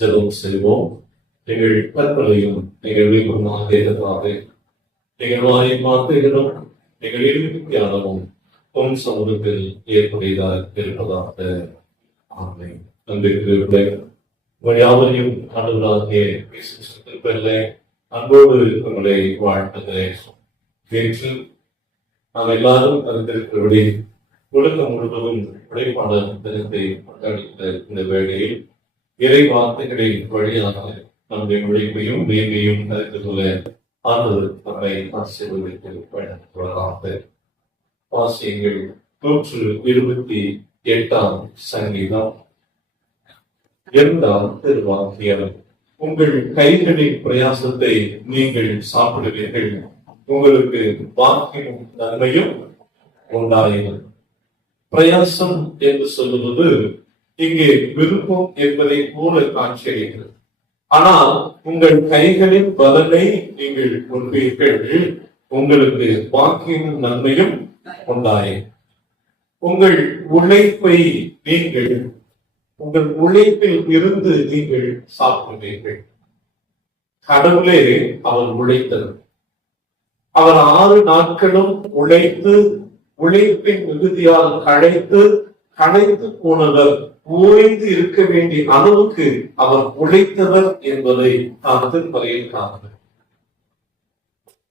ஜெபம் செய்வோம். எங்கள் கற்பனையும் எங்கள் விருப்பமாக எதிர்பார்த்து எங்கள் வாயை பார்த்துகிறோம். எங்கள் இறுதியானவும் பொன் சமூகத்தில் ஏற்புடையதாக இருப்பதாக. ஆமென். அன்பிற்குரிய உங்கள் யாவரையும் ஆண்டவராகிய இயேசு கிறிஸ்துவிலே அன்போடு உங்களை வாழ்த்துகிறேன். நேற்று நாம் எல்லாரும் அறிந்திருக்கிறபடி உலகம் முழுவதும் உழைப்பாளர் தினத்தை கொண்டாடுகிற இந்த வேளையில் இறை வார்த்தைகளின் வழியாக நம்முடைய உழைப்பையும் மேன்மையும் அறிந்து கொள்ள ஆண்டவர் நம்மை ஆசீர்வதித்து வழங்குவதாக. வாசியங்கள் 128 சங்கீதம் 2 திருவாக்கியம். உங்கள் கைகளின் பிரயாசத்தை நீங்கள் சாப்பிடுவீர்கள், உங்களுக்கு பாக்கியம் நன்மையும் உண்டாயிரும். பிரயாசம் என்று சொல்லுவது இங்கே விருப்பம் என்பதை போல காட்சியளிக்கிறது. ஆனால் உங்கள் கைகளின் பலனை நீங்கள் கொள்வீர்கள், உங்களுக்கு பாக்கியமும் நன்மையும் உண்டாயிரும். உங்கள் உழைப்பை நீங்கள் உங்கள் உழைப்பில் இருந்து நீங்கள் சாப்பிடுவீர்கள். கடவுளே அவர் உழைத்தவர். அவர் 6 நாட்களும் உழைத்து உழைப்பின் மிகுதியால் களைத்து போனவர், ஓய்ந்து இருக்க வேண்டிய அளவுக்கு அவர் உழைத்தவர் என்பதை நாம் திருப்பறையில் காணலாம்.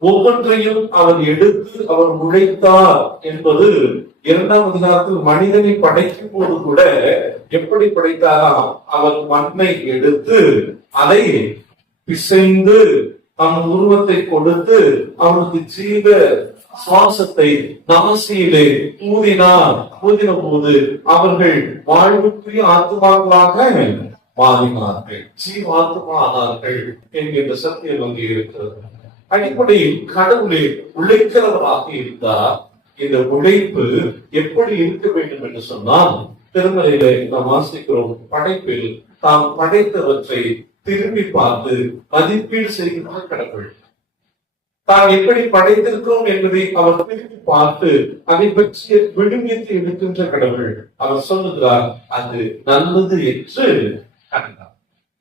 ஒவ்வொன்றையும் அவர் எடுத்து அவர் உழைத்தார் என்பது 2ஆம் அதிகாரத்தில் மனிதனை படைக்கும் போது கூட எப்படி படைத்தாராம்? அவர் மண்ணை எடுத்து அதை பிசைந்து தம் உருவத்தை கொடுத்து அவனுக்கு ஜீவ சுவாசத்தை நாசியிலே ஊதின போது அவர்கள் வாழ்வுக்குரிய ஆத்மாக்களாக மாறினார்கள், ஜீவாத்மா ஆனார்கள் என்கின்ற சத்தியம் அங்கே இருக்கிறது. அடிப்படையில் கடவுளே உழைக்கிறவராக இருந்தார். இந்த உழைப்பு எப்படி இருக்க வேண்டும் என்று சொன்னால், திருமலையில நாம் வாசிக்கிறோம், படைப்பில் தாம் படைத்தவற்றை திரும்பி பார்த்து மதிப்பீடு செய்கிறார் கடவுள். தான் எப்படி படைத்திருக்கிறோம் என்பதை அவர் திரும்பி பார்த்து அதை பற்றிய விழுமியத்தை எடுக்கின்ற கடவுள். அவர் சொல்லுகிறார், அது நல்லது என்று கண்டார்.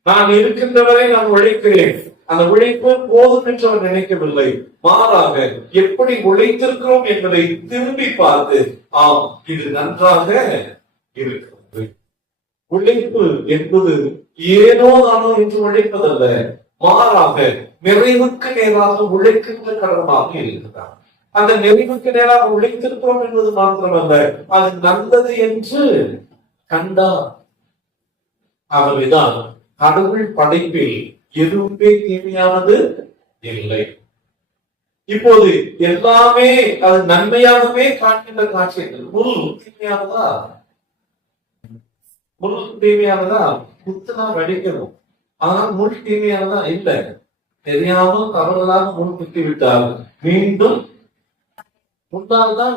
நான் இருக்கின்றவரை நான் உழைக்கிறேன். அந்த உழைப்பு போதும் என்று அவர் நினைக்கவில்லை. மாறாக எப்படி உழைத்திருக்கிறோம் என்பதை திரும்பி பார்த்து, ஆம், இது நன்றாக இருக்கிறது. உழைப்பு என்பது ஏனோ தானோ என்று உழைப்பதல்ல, மாறாக நிறைவுக்கு நேராக உழைக்கின்ற கடவுளாக இருக்கிறார். அந்த நிறைவுக்கு நேராக உழைத்திருக்கிறோம் என்பது மாத்திரமல்ல, அது நல்லது என்று கண்டார். ஆகவேதான் கடவுள் படைப்பில் எதுவுமே தீமையானது இல்லை. இப்போது எல்லாமே அது நன்மையாகவே காண்கின்ற காட்சிகள். முள் தீமையானதா? முள் தீமையானதா? குத்துனா வெடிக்கணும். ஆனால் முள் தீமையானதா? இல்லை. தெரியாமல் தவறுதலாக முள் குத்தி விட்டால் மீண்டும் முன்னால் தான்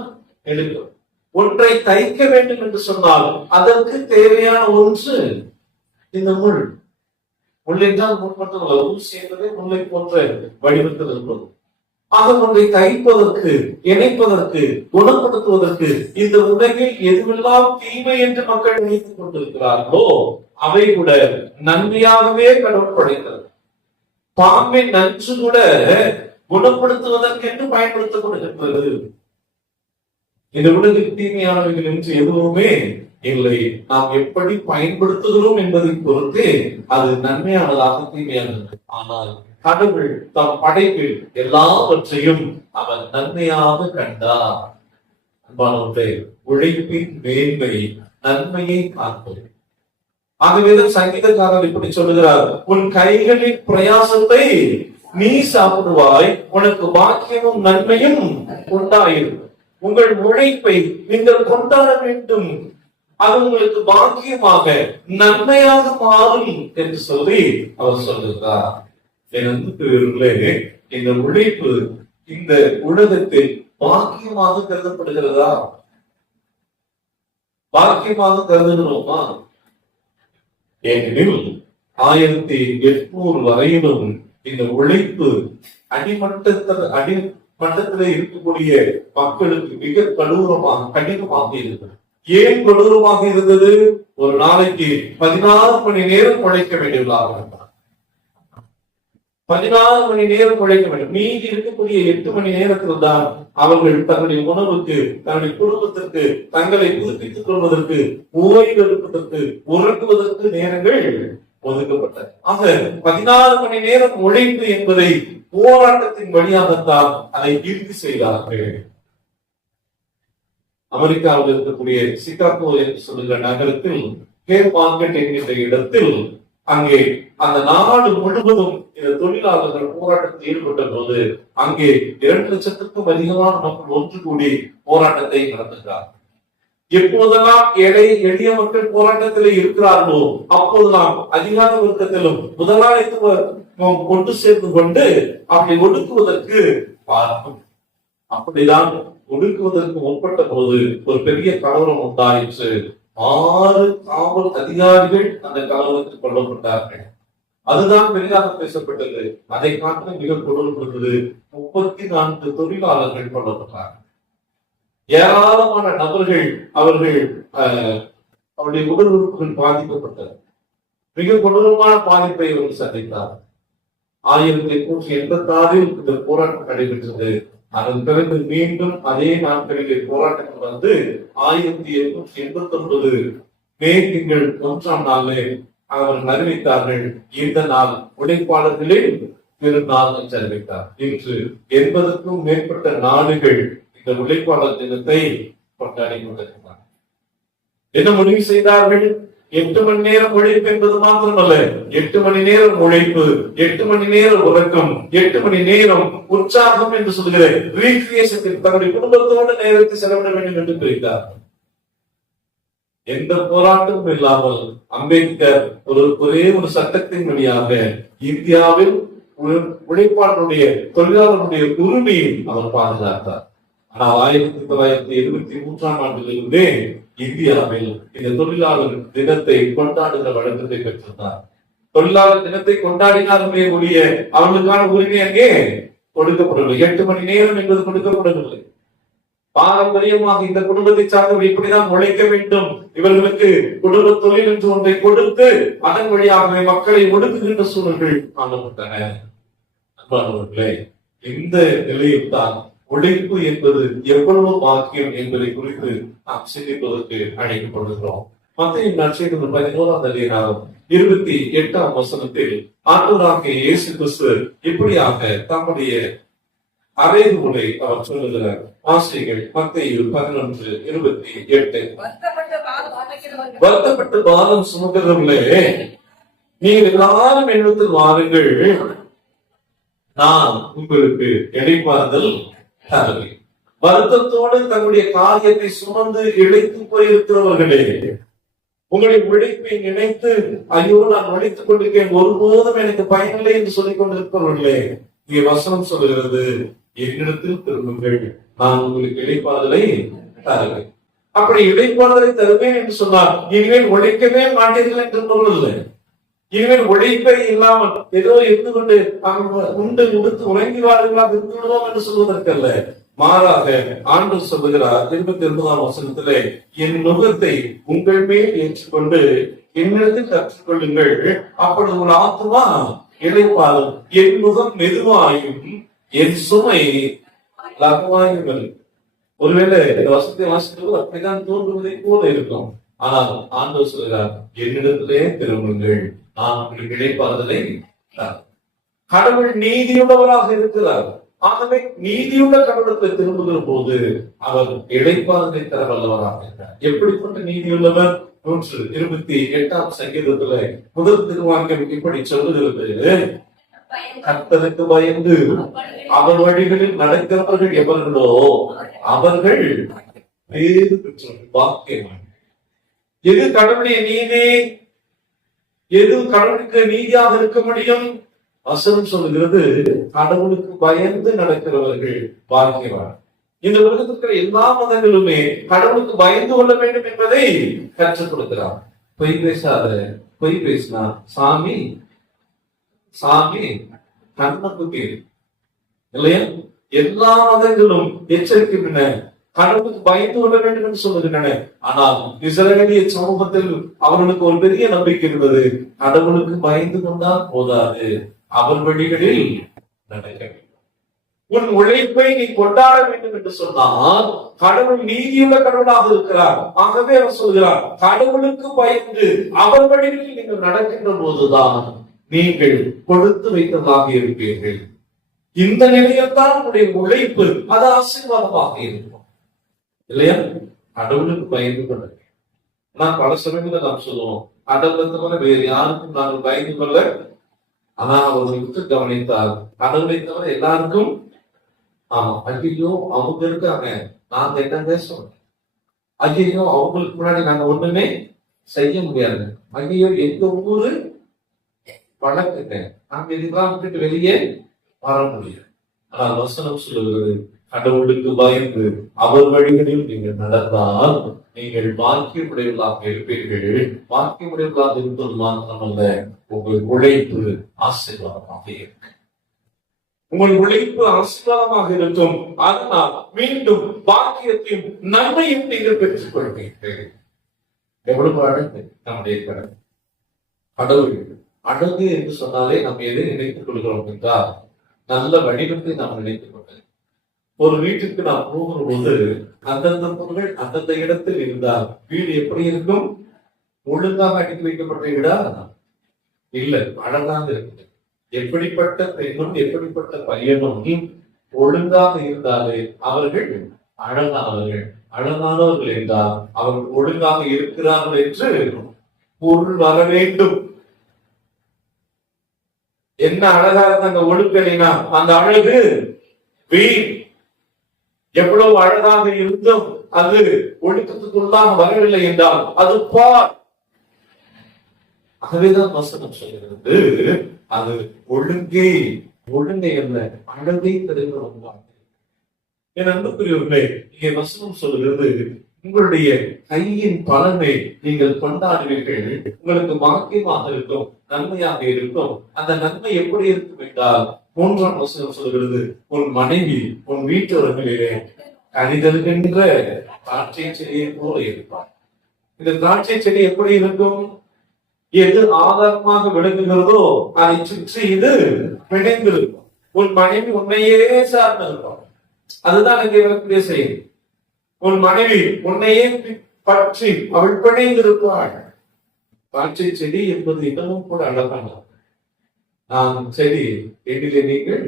எடுக்கும். ஒன்றை தைக்க வேண்டும் என்று சொன்னால் அதற்கு தேவையான ஒன்று இந்த முள். முள் என்றால் முள் மட்டுமல்ல, ஊசி என்பதே முல்லை போன்ற வடிவத்தில் இருப்பது. ஆக ஒன்றை தைப்பதற்கு, இணைப்பதற்கு, குணப்படுத்துவதற்கு இந்த உலகில் எதுவெல்லாம் தீமை என்று மக்கள் நினைத்துக் கொண்டிருக்கிறார்களோ அவை கூட நன்மையாகவே கடவுள் படைக்கிறது. பாம்பின் நஞ்சு கூட குணப்படுத்துவதற்கென்று பயன்படுத்தப்படுகின்றது. இந்த உலகில் தீமையானவைகள் என்று எதுவுமே இல்லை. நாம் எப்படி பயன்படுத்துகிறோம் என்பதை பொறுத்து அது நன்மையானதாக தீமையானது. ஆனால் கடவுள் தம் படைப்பில் எல்லாவற்றையும் அவர் நன்மையாக கண்டார். அன்பானவர்களே, உழைப்பின் மேன்மை நன்மையை காண்பது. ஆகவேதான் சங்கீதக்காரர் இப்படி சொல்லுகிறார், உன் கைகளின் பிரயாசத்தை நீ சாப்பிடுவாய், உனக்கு பாக்கியமும் நன்மையும் உண்டாயிரும். உங்கள் உழைப்பை நீங்கள் கொண்டாட வேண்டும், அது உங்களுக்கு பாக்கியமாக நன்மையாக மாறும் என்று சொல்லி அவர் சொல்லுகிறார். இந்த உழைப்பு இந்த உலகத்தில் பாக்கியமாக கருதப்படுகிறதா? பாக்கியமாக கருதுகிறோமா? ஏனெனில் 1800 வரையிலும் இந்த உழைப்பு அடிமட்டத்தில் இருக்கக்கூடிய மக்களுக்கு மிக கடினமாக இருக்கிறது. ஏன் கொடூரமாக இருந்தது? ஒரு நாளைக்கு 16 மணி நேரம் உழைக்க வேண்டியவர்களாக இருந்தார். 16 மணி நேரம் உழைக்க வேண்டும். மீதி இருக்கக்கூடிய 8 மணி நேரத்தில் தான் அவர்கள் தன்னுடைய உணவுக்கு, தன்னுடைய குடும்பத்திற்கு, தங்களை புதுப்பித்துக் கொள்வதற்கு, ஓய்வு எடுப்பதற்கு, உறங்குவதற்கு நேரங்கள் ஒதுக்கப்பட்டது. ஆக 16 மணி நேரம் உழைப்பு என்பதை போராட்டத்தின் வழியாகத்தான் அதை இறுதி செய்தார்கள். அமெரிக்காவில் இருக்கக்கூடிய சிகாகோ என்று சொல்லுகிற நகரத்தில் கேர் மார்க்கெட் என்கின்ற இடத்தில் அங்கே அந்த நாடு முழுவதும் இந்த தொழிலாளர்கள் போராட்டத்தில் ஈடுபட்ட போது அங்கே 2 லட்சத்துக்கும் அதிகமான மக்கள் ஒன்று கூடி போராட்டத்தை நடத்துகிறார். எப்போதெல்லாம் எளிய மக்கள் போராட்டத்தில் இருக்கிறார்களோ அப்போதெல்லாம் அதிகார வர்க்கத்திலும் முதலாளித்துவம் கொண்டு சேர்ந்து கொண்டு அப்படி ஒடுக்குவதற்கு பார்க்கும். அப்படிதான் ஒடுக்குவதற்கு முற்பட்ட போது ஒரு பெரிய கலவரம் உண்டாயிற்று. 6 காவல் அதிகாரிகள் அந்த கலவரத்தில் கொல்லப்பட்டார்கள். அதுதான் பெரிதாக பேசப்பட்டது. அதை காட்டிலும் மிக கொடூரப்படுத்தது, 34 தொழிலாளர்கள் கொல்லப்பட்டார்கள். ஏராளமான நபர்கள் அவருடைய உடல் உறுப்புகள் பாதிக்கப்பட்டது. மிக கொடூரமான பாதிப்பை அவர்கள் சந்தித்தார். 1886 இந்த போராட்டம் நடைபெற்றது. அதன் பிறகு மீண்டும் அதே நாட்களிலே போராட்டங்கள் வந்து 1889 மே திங்கள் 1ஆம் நாளே அவர்கள் அறிவித்தார்கள், இந்த நாள் உழைப்பாளர்களில் பெருநாள் என்று அறிவித்தார். இன்று 80க்கும் மேற்பட்ட நாடுகள் இந்த உழைப்பாளர் தினத்தை கொண்டாடி கொண்டிருக்கிறார். என்ன முடிவு செய்தார்கள்? 8 மணி நேரம் உழைப்பு என்பது மாத்திரமல்ல, 8 மணி நேரம் உழைப்பு, 8 மணி நேரம் உறக்கம், 8 மணி நேரம் உற்சாகம் என்று சொல்கிற ரீக்ரியேஷன், தன்னுடைய குடும்பத்தோடு நேரத்தை செலவிட வேண்டும் என்று பிரித்தார். எந்த போராட்டமும் இல்லாமல் அம்பேத்கர் ஒரே ஒரு சட்டத்தின் வழியாக இந்தியாவில் உழைப்பாளருடைய தொழிலாளருடைய உரிமையை அவர் பாதுகாத்தார். ஆனால் 1973ஆம் ஆண்டிலிருந்தே இந்தியாவில் இந்த தொழிலாளர் தினத்தை கொண்டாடுகிற வழக்கத்தை பெற்றிருந்தார். தொழிலாளர் தினத்தை கொண்டாடினாலுமே ஒழிய அவர்களுக்கான உரிமை அங்கே கொடுக்கப்படவில்லை. 8 மணி நேரம் என்பது கொடுக்கப்படவில்லை. பாரம்பரியமாக இந்த குடும்பத்தை சார்ந்தவர்கள் இப்படிதான் உழைக்க வேண்டும், இவர்களுக்கு குடும்ப தொழில் என்று ஒன்றை கொடுத்து அதன் வழியாகவே மக்களை ஒடுக்குகின்ற சூழல்கள் காணப்பட்டன. அன்பானவர்களே, இந்த நிலையில் தான் உழைப்பு என்பது எவ்வளவு பாக்கியம் என்பதை குறித்து நாம் சிந்திப்பதற்கு அழைக்கப்படுகிறோம். மத்தேயு நற்செய்தி 11ஆம் அதிகாரம் 28ஆம் வசனத்தில் ஆண்டவராகிய இயேசு கிறிஸ்து இப்படியாக தம்முடைய அறைகூலை அவர் சொல்லுகிறார். ஆசிரியர்கள் மத்தேயு 11:28. வருத்தப்பட்டு பாரம் சுமக்கிறவர்களே, நீங்கள் எல்லாரும் என்னிடத்தில் வாருங்கள், நான் உங்களுக்கு இளைப்பாறுதல் தருவேன். வருத்தத்தோடு தன்னுடைய காரியத்தை சுமந்து இழைத்து போயிருக்கிறவர்களே, உங்களுடைய உழைப்பை நினைத்து ஐயோ நான் உழைத்துக் கொண்டிருக்கேன், ஒருபோதும் எனக்கு பயனில்லை என்று சொல்லிக் கொண்டிருக்கிறவர்களே, இங்கே வசனம் சொல்லுகிறது, என்னிடத்தில் திரும்புங்கள், நான் உங்களுக்கு இளைப்பாறுதலை தருவேன். அப்படி இளைப்பாறுதலை தருவேன் என்று சொன்னால் இனிமேல் உழைக்கவே மாட்டீர்கள் என்று பொருள். இனிமேல் உழைப்பை இல்லாமல் ஏதோ இருந்து கொண்டு உண்டு உடுத்து உறங்கி வாழ்களாக இருந்து விடுவோம் என்று சொல்வதற்கல்ல, மாறாக ஆண்டவர் சொல்லுகிறார் 29ஆம் வசனத்திலே, என் நுகத்தை உங்கள் மேல் ஏற்றுக்கொண்டு என்னிடத்தில் கற்றுக்கொள்ளுங்கள், அப்பொழுது உங்கள் ஆத்துமா இளைப்பாறும், என் முகம் மெதுவாயும் என் சுமை லகுவாயும். ஒருவேளை இந்த வசனத்தை வாசிக்கிறது அப்படிதான் தோன்றுவதை போல இருக்கும். ஆனால் ஆண்டவர் சொல்கிறார், என்னிடத்திலே திரும்புங்கள், நான் உங்களுக்கு இளைப்பாறுதலை. கடவுள் நீதியுள்ளவராக இருக்கிறார். ஆகவே நீதியுள்ள கடவுளுக்கு திரும்புகிற போது அவர் இளைப்பாறுதலை தர வல்லவராக இருக்கிறார். எப்படிப்பட்ட நீதியுள்ளவர்? 128ஆம் சங்கீதத்துல முதல் திருவாக்கியம் இப்படி சொல்லுகிறது, கர்த்தருக்கு பயந்து அவர் வழிகளில் நடக்கிறவர்கள் எவர்களோ அவர்கள் பேறு பெற்றவர்கள், பாக்கியவான்கள். எது கடவுளுடைய நீதி? எது கடவுளுக்கு நீதியாக இருக்க முடியும்? வசனம் சொல்லுகிறது, கடவுளுக்கு பயந்து நடக்கிறவர்கள் பாக்கியவான். இந்த உலகத்தில் இருக்கிற எல்லா மதங்களுமே கடவுளுக்கு பயந்து கொள்ள வேண்டும் என்பதை கற்றுக் கொடுக்கிறார். பொய் பேசாத, பொய் பேசினா சாமி சாமி கண்ண குட்டி இல்லையா? எல்லா மதங்களும் எச்சரிக்கின்றன, கடவுளுக்கு பயந்து கொள்ள வேண்டும் என்று சொல்லுகின்றன. ஆனால் இஸ்ரவேலிய சமூகத்தில் அவர்களுக்கு ஒரு பெரிய நம்பிக்கை இருந்தது. கடவுளுக்கு பயந்து கொண்டால் போதாது, அவர் வழிகளில் நடக்க வேண்டும். உன் உழைப்பை நீ கொண்டாட வேண்டும் என்று சொன்னால் கடவுள் நீதியுள்ள கடவுளாக இருக்கிறார். ஆகவே அவர் சொல்கிறார், கடவுளுக்கு பயந்து அவர் வழிகளில் நீங்கள் நடக்கின்ற போதுதான் நீங்கள் கொடுத்து வைத்ததாக இருப்பீர்கள். இந்த நிலையில் தான் உங்களுடைய உழைப்பு அது ஆசீர்வாதமாக இருக்கும் இல்லையா? கடவுளுக்கு பயந்து கொள்ள. நான் பல சமயங்களை நாம் சொல்லுவோம், கடவுளை தவிர வேறு யாருக்கும் நாங்கள் பயந்து கொள்ள. ஆனா அவர்களுக்கு கவனித்தால் கடவுளை தவிர எல்லாருக்கும் ஆமா ஐயோ அவங்க இருக்காங்க, நாங்க என்னங்க சொல்றோம், ஐயோ அவங்களுக்கு முன்னாடி நாங்க ஒண்ணுமே செய்ய முடியாது, ஐயோ எங்க ஊரு பழக்கங்க, நாங்க இதெல்லாம் விட்டுட்டு வெளியே வர முடியாது. ஆனால் வசனம் சொல்லுகிறது, கடவுளுக்கு பயந்து அவர் வழிகளில் நீங்கள் நடந்தால் நீங்கள் பாக்கியமுடையவர்களாக இருப்பீர்கள். பாக்கியமுடையவர்களாக இருப்பது மாத்திரமல்ல, உங்கள் உழைப்பு ஆசீர்வாதமாக இருக்கு. உங்கள் உழைப்பு ஆசீர்வாதமாக இருக்கும். அதனால் மீண்டும் பாக்கியத்தையும் நன்மையும் நீங்கள் பெற்றுக் கொள்வீர்கள். எவ்வளவு அழகு நம்முடைய கடவுள். அழகு என்று சொன்னாலே நம்ம எதை நினைத்துக் கொள்கிறோம் என்றால் நல்ல வடிவத்தை நாம் நினைத்துக் கொள்கிறோம். ஒரு வீட்டுக்கு நாம் போகிற போது அந்தந்த பொருட்கள் அந்தந்த இடத்தில் இருந்தால் வீடு எப்படி இருக்கும்? ஒழுங்காக அடுக்கி வைக்கப்பட்ட வீடா இல்ல, அழகாக இருக்குது. எப்படிப்பட்ட பெண்ணும் எப்படிப்பட்ட பையனும் ஒழுங்காக இருந்தாலே அவர்கள் அழகானவர்கள். அழகானவர்கள் என்றால் அவர்கள் ஒழுங்காக இருக்கிறார்கள் என்று பொருள் வர வேண்டும். என்ன அழகா இருந்தாங்க ஒழுக்கலைனா அந்த அழகு வீண். எவ்வளவு அழகாக இருந்தும் அது ஒழுக்கத்துக்குள்ளாக வரவில்லை என்றால் அது பார். ஆகவேதான் வசனம் சொல்கிறது, அது ஒழுங்கை என்ன அழகை தருகிற. என் அன்புக்குரியவர்களே, இங்கே வசனம் சொல்கிறது, உங்களுடைய கையின் பலனை நீங்கள் கொண்டாடுவீர்கள். உங்களுக்கு பாக்கியமாக இருக்கும், நன்மையாக இருக்கும். அந்த நன்மை எப்படி இருக்கும் என்றால் 3ஆம் வசனம் சொல்கிறது, உன் மனைவி உன் வீட்டவர்களிலே கனிதல்கின்ற திராட்சை செடியை போல இருப்பார். இந்த திராட்சை செடி எப்படி இருக்கும்? எது ஆதாரமாக விளங்குகிறதோ அதை சுற்றி இது பிணைந்திருக்கும். உன் மனைவி உன்னையே சார்ந்து இருப்பார். அதுதான் இங்கே வரக்கூடிய செய்தி. உன் மனைவி உன்னையே பற்றி அவள் பிணைந்திருப்பாள். திராட்சை செடி என்பது இன்னமும் கூட அழகான நான் செடி எதிலே நீங்கள்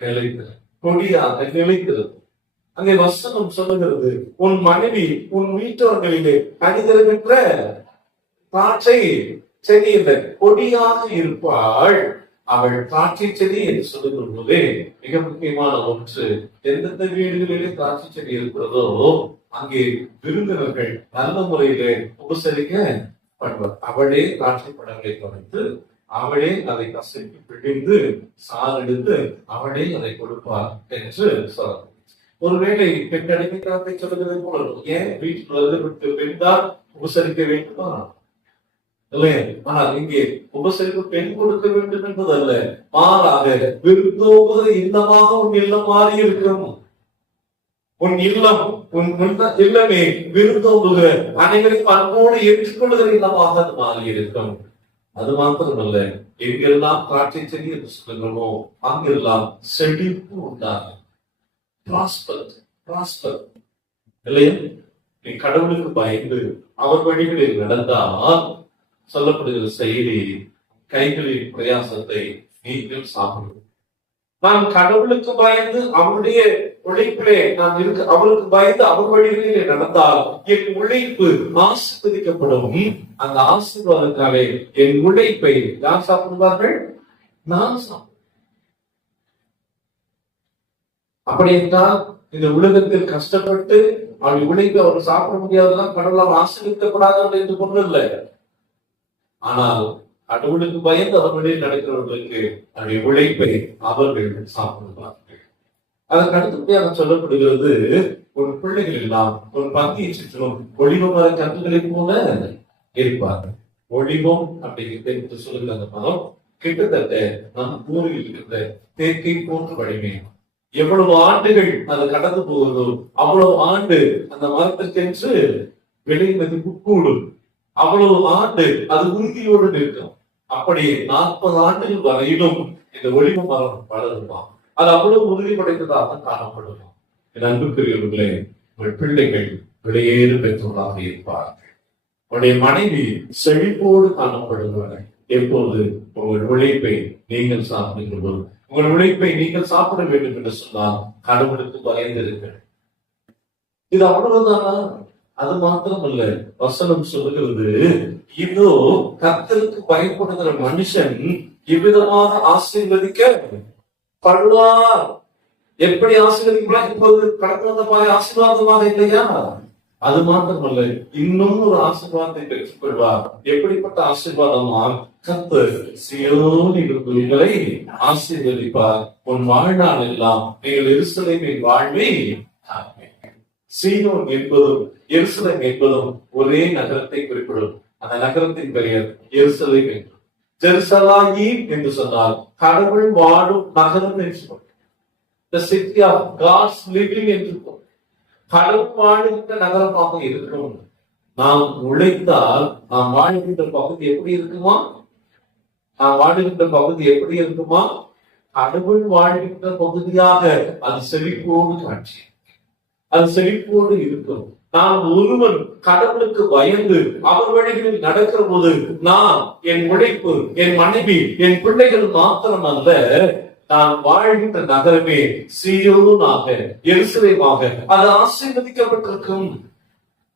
நிலைக்கிறது, கொடியாக நிலைக்கிறது. அங்கே வசனம் சொல்லுகிறது, உன் மனைவி உன் வீட்டவர்களிலே கனிதல்கின்ற திராட்சை செடி என்ற கொடியாக இருப்பாள். அவள் திராட்சை செடி என்று சொல்லுகிற போதே மிக முக்கியமான ஒன்று, எந்தெந்த வீடுகளிலே திராட்சை செடி இருக்கிறதோ அங்கே விருந்தினர்கள் நல்ல முறையிலே உபசரிக்கப்படுவார். அவளே திராட்சை பழங்களை கவனித்து அவளே அதை கசக்கி பிழிந்து சார் எடுத்து அவளே அதை கொடுப்பார் என்று சொல்றார். ஒருவேளை பெண்களுக்கு திராட்சை சொல்லுகிறது போல ஏன் வீட்டில் பெண்தான் உபசரிக்க வேண்டுமா? இல்லையா? ஆனால் இங்கே உபசரிப்பு பெண் கொடுக்க வேண்டும் என்பது அல்ல, மாறாக விருந்தோம்புகிற இல்லமாக உன் இல்லம் மாறி இருக்கும். உன் இல்லம் உன் இல்லமே விருந்தோம்புகிற அனைவரையும் அன்போடு ஏற்றுக்கொள்ளுகிற இல்லமாக அது மாறி இருக்கும். அது மாத்திரமல்ல, எங்கெல்லாம் திராட்சை செடி என்று சொல்லுகிறோமோ அங்கெல்லாம் செழிப்பு உண்டாகும். இல்லையா? நீ கடவுளுக்கு பயந்து அவர் வழிகளில் நடந்தால் சொல்லப்படுகிற செய்தி, கைகளின் பிரயாசத்தை நீங்கள் சாப்பிடுவோம். நான் கடவுளுக்கு பயந்து அவருடைய உழைப்பிலே நான் இருக்க, அவருக்கு பயந்து அவர் வழிகளிலே நடந்தால் என் உழைப்பு ஆசீர்வதிக்கப்படும். அந்த ஆசீர்வாதத்தாலே என் உழைப்பை யார் சாப்பிடுவார்கள்? நான் சாப்பிடுவேன். அப்படி என்றால் இந்த உலகத்தில் கஷ்டப்பட்டு அவருடைய உழைப்பை அவர் சாப்பிட முடியாததான் கடவுளால் ஆசீர்வதிக்கப்படாதவர்கள் என்று கொண்டு இல்லை. ஆனால் கடவுளுக்கு பயந்து அவர்களில் நடக்கிறவர்களுக்கு அவருடைய உழைப்பை அவர்கள் சாப்பிடுவார்கள். அதற்கு அடுத்தபடியாக சொல்லப்படுகிறது, ஒரு பிள்ளைகள் எல்லாம் ஒரு பந்தியை சுற்றிலும் ஒளிவ மர கன்றுகளை போல இருப்பார்கள். ஒளிவம் அப்படிங்கிறது சொல்லுகிற அந்த மரம் கிட்டத்தட்ட நம் ஊரில் இருக்கிற தேக்கை போன்று வலிமை. எவ்வளவு ஆண்டுகள் அது கடந்து போகுதோ அவ்வளவு ஆண்டு அந்த மரத்திற்கென்று விலை மதிப்பு கூடும். அவ்வளவு ஆண்டு அது உறுதியோடு நிற்கும். அப்படி 40 ஆண்டுகள் வரையிலும் இந்த ஒளிவு மரம் வளருமா, அது அவ்வளவு உறுதி படைத்ததாக காணப்படுமா. என் அன்புக்குரியவர்களே, உங்கள் பிள்ளைகள் வெளியேறு பெற்றோராக இருப்பார்கள். உங்களுடைய மனைவி செழிப்போடு காணப்படுவார்கள். எப்போது உங்கள் உழைப்பை நீங்கள் சாப்பிடுகிறதோ, உங்கள் உழைப்பை நீங்கள் சாப்பிட வேண்டும் என்று சொன்னால் கடவுளுக்கு பயந்திருங்கள். இது அவ்வளவுதானா? அது மாத்திரமல்ல, வசனம் சொல்லுகிறது, இதோ கர்த்தருக்கு பயப்படுகிற மனுஷன் இவ்விதமாக ஆசீர்வதிக்கப்படுவார். எப்படி ஆசீர்வதிக்கலாம்? இப்போது கடந்து வந்த பாய் ஆசீர்வாதமாக இல்லையா? அது மாத்திரமல்ல, இன்னும் ஒரு ஆசீர்வாதத்தை பெற்றுக் கொள்வார். எப்படிப்பட்ட ஆசீர்வாதமா? கர்த்தர் சீயோனில் உங்களை ஆசீர்வதிப்பார். உன் வாழ்நாள் எல்லாம் நீங்கள் எருசலேமின் வாழ்வை சீயோன் என்பதும் எருசலேம் என்பதும் ஒரே நகரத்தை குறிப்பிடும். அந்த நகரத்தின் பெயர் எருசலேம் என்று. ஜெருசலாயீம் என்று சொன்னால் கடவுள் வாழும் நகரம் என்று சொல்லும். The city of God's living என்று கடவுள் வாழ்கின்ற நகரமாக இருக்கும். நாம் உழைத்தால் நாம் வாழ்கின்ற பகுதி எப்படி இருக்குமா? நாம் வாழ்கின்ற பகுதி எப்படி இருக்குமா? கடவுள் வாழ்கின்ற பகுதியாக அது செழிப்போடு காட்சி, அது செழிப்போடு இருக்கும். நாம் ஒருவன் கடவுளுக்கு பயந்து அவர் வழிகளில் நடக்கிற போது நான், என் உழைப்பு, என் மனைவி, என் பிள்ளைகள் மாத்திரம் அல்ல, நான் வாழ்கின்ற நகரமே சீயோனாக எருசலேமாக அது ஆசீர்வதிக்கப்பட்டிருக்கும்.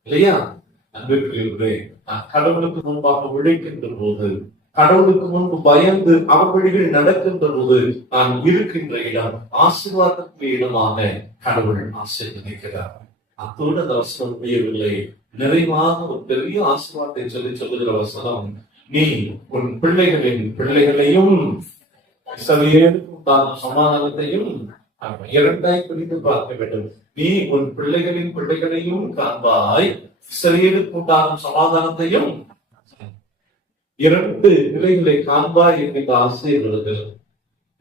இல்லையா? அன்பிற்குரியவர்களே, நான் கடவுளுக்கு முன்பாக உழைக்கின்ற போது, கடவுளுக்கு முன்பு பயந்து அவர் வழிகள் நடக்கின்ற போது நான் இருக்கின்ற இடம் ஆசீர்வாதத்துக்கு இடமாக கடவுள் ஆசீர்வதிக்கிறார். அத்தோடு அந்த வசனம் முடியவில்லை. நிறைவாக ஒரு பெரிய ஆசீர்வாதத்தை சொல்லுகிற வசனம், நீ உன் பிள்ளைகளையும் சமாதானத்தையும் இரண்டாய் பிரித்து பார்க்க வேண்டும். நீ உன் பிள்ளைகளையும் காண்பாய், இஸ்ரவேலுக்கு உண்டான சமாதானத்தையும். 2 நிலைகளை காண்பாய் என்கின்ற ஆசீர்வாதங்கள்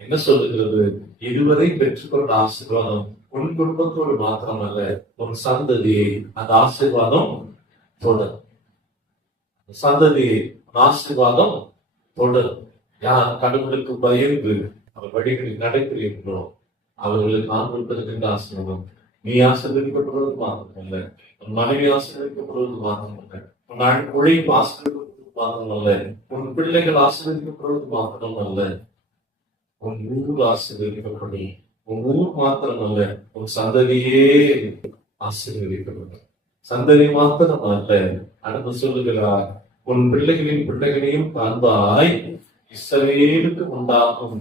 என்ன சொல்லுகிறது? இதுவரை பெற்றுக்கொண்ட ஆசீர்வாதம் உன் குடும்பத்தோடு மாத்திரமல்ல, உன் சந்ததியை அந்த ஆசீர்வாதம் தொடரும். சந்ததியை ஆசீர்வாதம் தொடரும். யார் கடவுளுக்கு பயந்து அவர் வழிகளில் நடக்கிறீர்களோ அவர்களுக்கு நான் கொடுத்திருக்கின்ற ஆசீர்வாதம். நீ ஆசீர்வதிக்கப்படுவது மாத்திரமல்ல, உன் மனைவி ஆசீர்வதிக்கப்படுவது மாத்திரமல்ல, உன் உழைப்பு ஆசீர்வதிக்கப்படுவது மாத்திரமல்ல, உன் பிள்ளைகள் ஆசீர்வதிக்கப்படுவது மாத்திரமல்ல, உன் ஊர் ஆசீர்வதிக்கப்படும். உன் ஊர் மாத்திரமல்ல, உன் சந்ததியே ஆசீர்வதிக்கப்படும். சந்ததி மாத்திரமல்ல, அடுத்து சொல்லுகிறார், உன் பிள்ளைகளையும் காண்பாய், இஸ்ரவேலுக்கு உண்டாகும்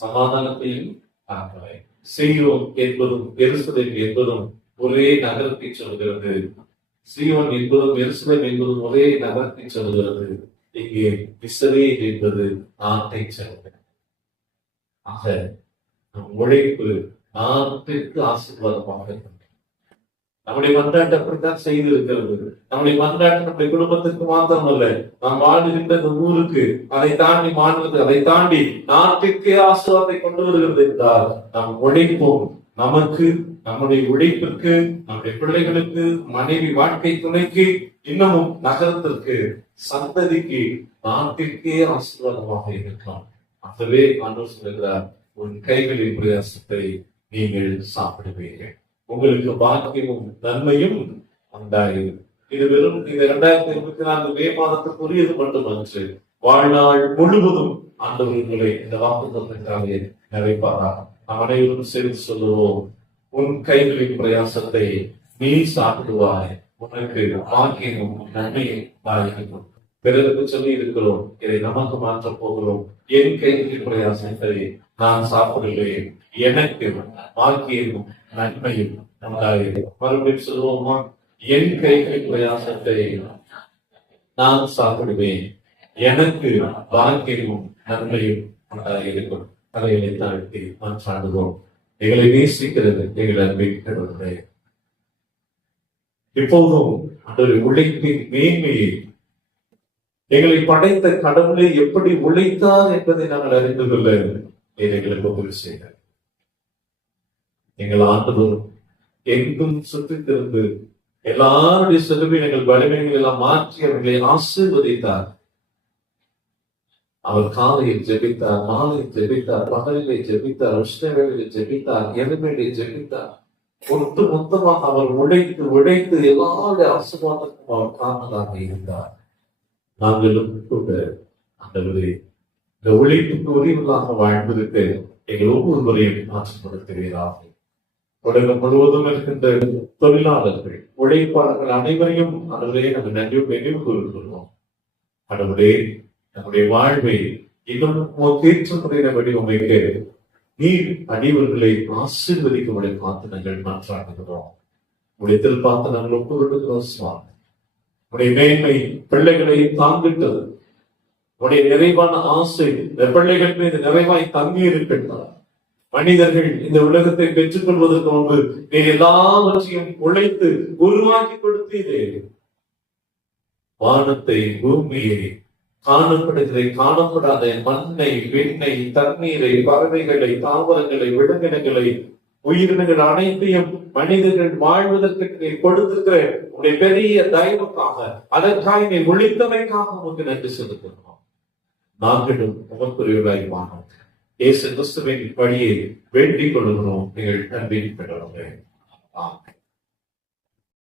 சமாதானத்தையும் காண்பாய். சீயோன் என்பதும் எருசலேம் என்பதும் ஒரே நகரத்தை சொல்கிறது. சீயோன் என்பதும் எருசலேம் என்பதும் ஒரே நகரத்தை சொல்கிறது. இங்கே இஸ்ரவேல் என்பது நாட்டை சொல்கிறது. ஆக உழைப்பு நாட்டிற்கு ஆசீர்வாதமாக இருக்கிறது. நம்முடைய மன்றாட்டு அப்படித்தான் செய்து இருக்கிறது. நம்முடைய மன்றாட்டு நம்முடைய குடும்பத்திற்கு மாத்திரமல்ல, நாம் வாழ்கின்ற இந்த ஊருக்கு, அதை தாண்டி மாநிலத்துக்கு, அதை தாண்டி நாட்டிற்கே ஆசீர்வாதத்தை கொண்டு வருகிறது என்றால் நாம் உழைப்போம். நமக்கு, நம்முடைய உழைப்பிற்கு, நம்முடைய பிள்ளைகளுக்கு, மனைவி வாழ்க்கை துணைக்கு, இன்னமும் நகரத்திற்கு, சந்ததிக்கு, நாட்டிற்கே ஆசீர்வாதமாக இருக்கலாம். ஆகவே ஆண்டவர் சொல்கிறார், உன் கைகளின் பிரயாசத்தை நீங்கள் சாப்பிடுவீர்கள், உங்களுக்கு பாக்கியமும் நன்மையும் உண்டாயிரும். இது வெறும் இந்த 2024 மே மாதத்துக்குரியது மட்டுமன்று, வாழ்நாள் முழுவதும் ஆண்டவர் உங்களை இந்த வாக்குத்தத்தத்திற்காக நிறைவாராக. நாம் அனைவரும் சேர்ந்து சொல்லுவோம், உன் கைகளின் பிரயாசத்தை நீ சாப்பிடுவாய், உனக்கு பாக்கியமும் நன்மையும் உண்டாயிருக்கும். பிறருக்கு சொல்லி இருக்கிறோம், இதை நமக்கு மாற்ற போகிறோம். என் கைகளின் பிரயாசத்தை நான் சாப்பிடுவேன், எனக்கு பாக்கியமும் நன்மையும் உண்டாயிருக்கும். மறுபடியும் சொல்லுவோமா? என் கைகளின் பிரயாசத்தை நான் சாப்பிடுவேன், எனக்கு பாக்கியமும் நன்மையும் உண்டாயிருக்கும். தலைகளை தாழ்த்தி நான் சாடுவோம். எங்களை நேசிக்கிறது எங்கள் அன்பை இப்போதும் அந்த உழைப்பின் மேன்மையை, எங்களை படைத்த கடவுளை எப்படி உழைத்தார் என்பதை நாங்கள் அறிந்து கொள்ள எங்களுக்கு உதவி செய்தார். எங்கள் ஆண்டவர் எங்கும் சுற்றித் திருந்து எல்லாருடைய செலவினங்கள் வலிமைகள் எல்லாம் மாற்றி அவர்களை ஆசீர்வதித்தார். அவர் காலையில் ஜெபித்தார், மாலையில் ஜெபித்தார், பகலிலே ஜெபித்தார், உஷ்ணவேளையிலே ஜெபித்தார், இரவிலே ஜெபித்தார். ஒட்டு மொத்தமாக அவர் உழைத்து எல்லாருடைய ஆசீர்வாதத்துக்கும் அவர் காரணமாக இருந்தார். நாங்களும் கூட ஆண்டவரே, இந்த உழைப்புக்கு உரியவர்களாக வாழ்வதற்கு எங்கள் ஒவ்வொருவரையும் ஆசீர்வதிக்கிறீராக. உலகம் முழுவதும் இருக்கின்ற தொழிலாளர்கள், உழைப்பாளர்கள் அனைவரையும் ஆண்டவரே நாங்கள் நன்றியோடு நினைவு கூறுகிறோம். ஆண்டவரே, நம்முடைய வாழ்வை இன்னும் தீர்ச்ச முறையின வடிவமைக்க நீர் அனைவர்களை ஆசீர்வதிக்கும்படி பார்த்து நாங்கள் மாற்றாடுகிறோம். உடையத்தில் பார்த்து நாங்கள் ஒப்புக்கொள்கிறோம் சுவாமி. உடைய மேன்மை பிள்ளைகளை தாங்கிட்டது. உடைய நிறைவான ஆசை இந்த பிள்ளைகள் மீது நிறைவாய் தங்கி இருக்கின்றார். மனிதர்கள் இந்த உலகத்தை பெற்றுக் கொள்வதற்கு முன்பு நீ எல்லாவற்றையும் உழைத்து உருவாக்கி கொடுத்தீரே. வானத்தை, பூமியை, காணப்படுகிற காணப்படாத மண்ணை, விண்ணை, தண்ணீரை, பறவைகளை, தாவரங்களை, விலங்கினங்களை, உயிரினங்கள் அனைத்தையும் மனிதர்கள் வாழ்வதற்கு நீ கொடுத்திருக்கிற உடைய பெரிய தயவுக்காக, அதற்காக நீ ஒழித்தமைக்காக உனக்கு நன்றி செலுத்துகிறோம். நாங்களும் உமக்குரியவராய் வானோம். இயேசு கிறிஸ்துவின் வழியை வேண்டிக் கொள்கிறோம். நீங்கள் நன்றி பெற்றவர்களே. ஆமென்.